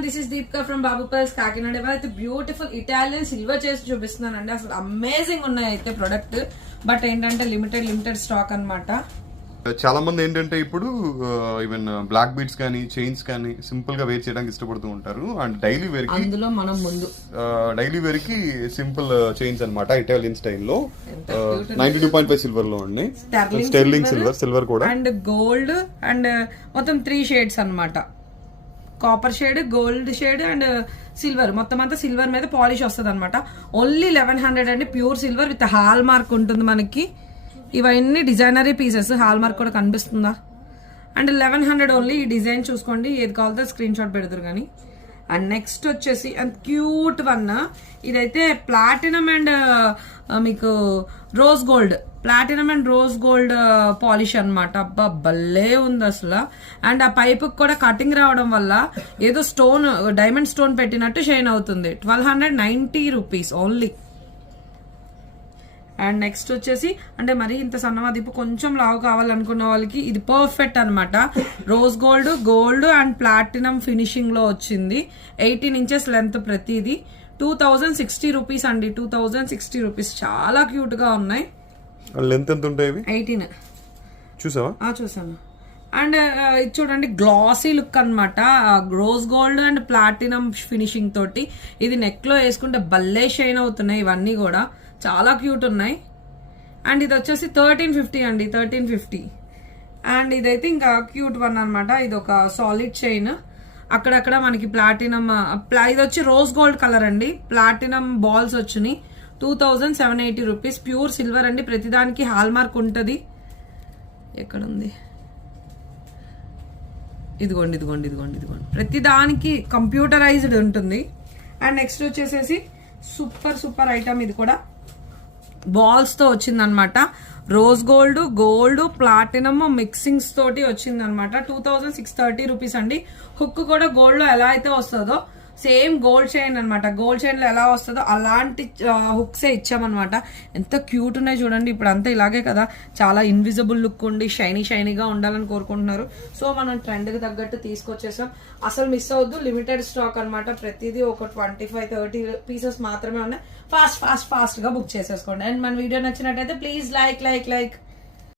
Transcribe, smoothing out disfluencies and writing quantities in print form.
This is Deepika from Babu pulse Kakinada. అయితే beautiful Italian silver చేసి చూపిస్తున్నానండి. అసలు అమేజింగ్ ఉన్నాయి అయితే ప్రొడక్ట్. బట్ ఏంటంటే లిమిటెడ్ స్టాక్ అన్నమాట. చాలా మంది ఏంటంటే ఇప్పుడు ఈవెన్ బ్లాక్ బీడ్స్ కానీ చైన్స్ కానీ సింపుల్ గా వేర్ చేయడానికి ఇష్టపడుతూ ఉంటారు. అండ్ డైలీ వేర్ కి అందులో మనం ముందు డైలీ వేర్ కి సింపుల్ చైన్స్ అన్నమాట ఇటాలియన్ స్టైల్లో 92.5 సిల్వర్ లో ఉన్నాయి. స్టెర్లింగ్ సిల్వర్ కూడా అండ్ గోల్డ్ అండ్ మొత్తం 3 షేడ్స్ అన్నమాట. Copper shade, gold shade and silver. మొత్తం అంతా సిల్వర్ మీద పాలిష్ వస్తుంది అనమాట. ఓన్లీ 1100 అండి. Pure silver with hall mark ఉంటుంది మనకి. ఇవన్నీ డిజైనరీ పీసెస్. హాల్ మార్క్ కూడా కనిపిస్తుందా? And 1100 only. ఈ డిజైన్ చూసుకోండి, ఏది కావాలో స్క్రీన్ షాట్ పెడతారు కానీ. అండ్ నెక్స్ట్ వచ్చేసి అండ్ క్యూట్ వన్. ఇదైతే ప్లాటినం అండ్ మీకు rose gold, platinum and rose gold polish అనమాట. అబ్బా భలే ఉంది అసలు. అండ్ ఆ పైప్ కూడా కటింగ్ రావడం వల్ల ఏదో స్టోన్, డైమండ్ స్టోన్ పెట్టినట్టు షైన్ అవుతుంది. 1290 రూపీస్ ఓన్లీ. అండ్ నెక్స్ట్ వచ్చేసి అంటే మరి ఇంత సన్నవాదిపు కొంచెం లావు కావాలనుకున్న వాళ్ళకి ఇది పర్ఫెక్ట్ అనమాట. Rose gold and platinum finishing లో వచ్చింది. 18 ఇంచెస్ లెంత్ ప్రతిది. 2060 రూపీస్ అండి. 2060 రూపీస్. చాలా క్యూట్ గా ఉన్నాయి. లెంత్ ఎంత ఉంటాయి? 18. చూసావా? చూసాను. అండ్ ఇది చూడండి, గ్లాసీ లుక్ అనమాట. Rose gold and platinum finishing తోటి ఇది నెక్ లో వేసుకుంటే భలే షైన్ అవుతున్నాయి. ఇవన్నీ కూడా చాలా క్యూట్ ఉన్నాయి. అండ్ ఇది వచ్చేసి 1350 అండి. 1350. అండ్ ఇదైతే ఇంకా క్యూట్ వన్ అనమాట. ఇది ఒక సాలిడ్ చైన్. అక్కడక్కడ మనకి ప్లాటినం, ఇది వచ్చి రోజ్ గోల్డ్ కలర్ అండి. ప్లాటినం బాల్స్ వచ్చినాయి. 2780 రూపీస్. ప్యూర్ సిల్వర్ అండి. ప్రతిదానికి హాల్ మార్క్ ఉంటుంది. ఎక్కడుంది? ఇదిగోండి. ప్రతిదానికి కంప్యూటరైజ్డ్ ఉంటుంది. అండ్ నెక్స్ట్ వచ్చేసేసి సూపర్ ఐటమ్. ఇది కూడా బాల్స్ తో వచ్చిందనమాట. రోజ్ గోల్డ్ ప్లాటినమ్ మిక్సింగ్స్ తోటి వచ్చిందనమాట. 2630 రూపీస్ అండి. హుక్ కూడా గోల్డ్ లో ఎలా అయితే వస్తుందో సేమ్ గోల్డ్ చైన్ అనమాట. గోల్డ్ చైన్ లో ఎలా వస్తుందో అలాంటి హుక్సే ఇచ్చామన్నమాట. ఎంత క్యూట్ ఉన్నాయి చూడండి. ఇప్పుడు అంతా ఇలాగే కదా, చాలా ఇన్విజిబుల్ లుక్ ఉండి షైనీగా ఉండాలని కోరుకుంటున్నారు. సో మనం ట్రెండ్ కి తగ్గట్టు తీసుకొచ్చేసాం. అసలు మిస్ అవద్దు. లిమిటెడ్ స్టాక్ అనమాట. ప్రతిదీ ఒక 25-30 పీసెస్ మాత్రమే ఉన్నాయి. ఫాస్ట్ గా బుక్ చేసేసుకోండి. అండ్ మన వీడియో నచ్చినట్టయితే ప్లీజ్ లైక్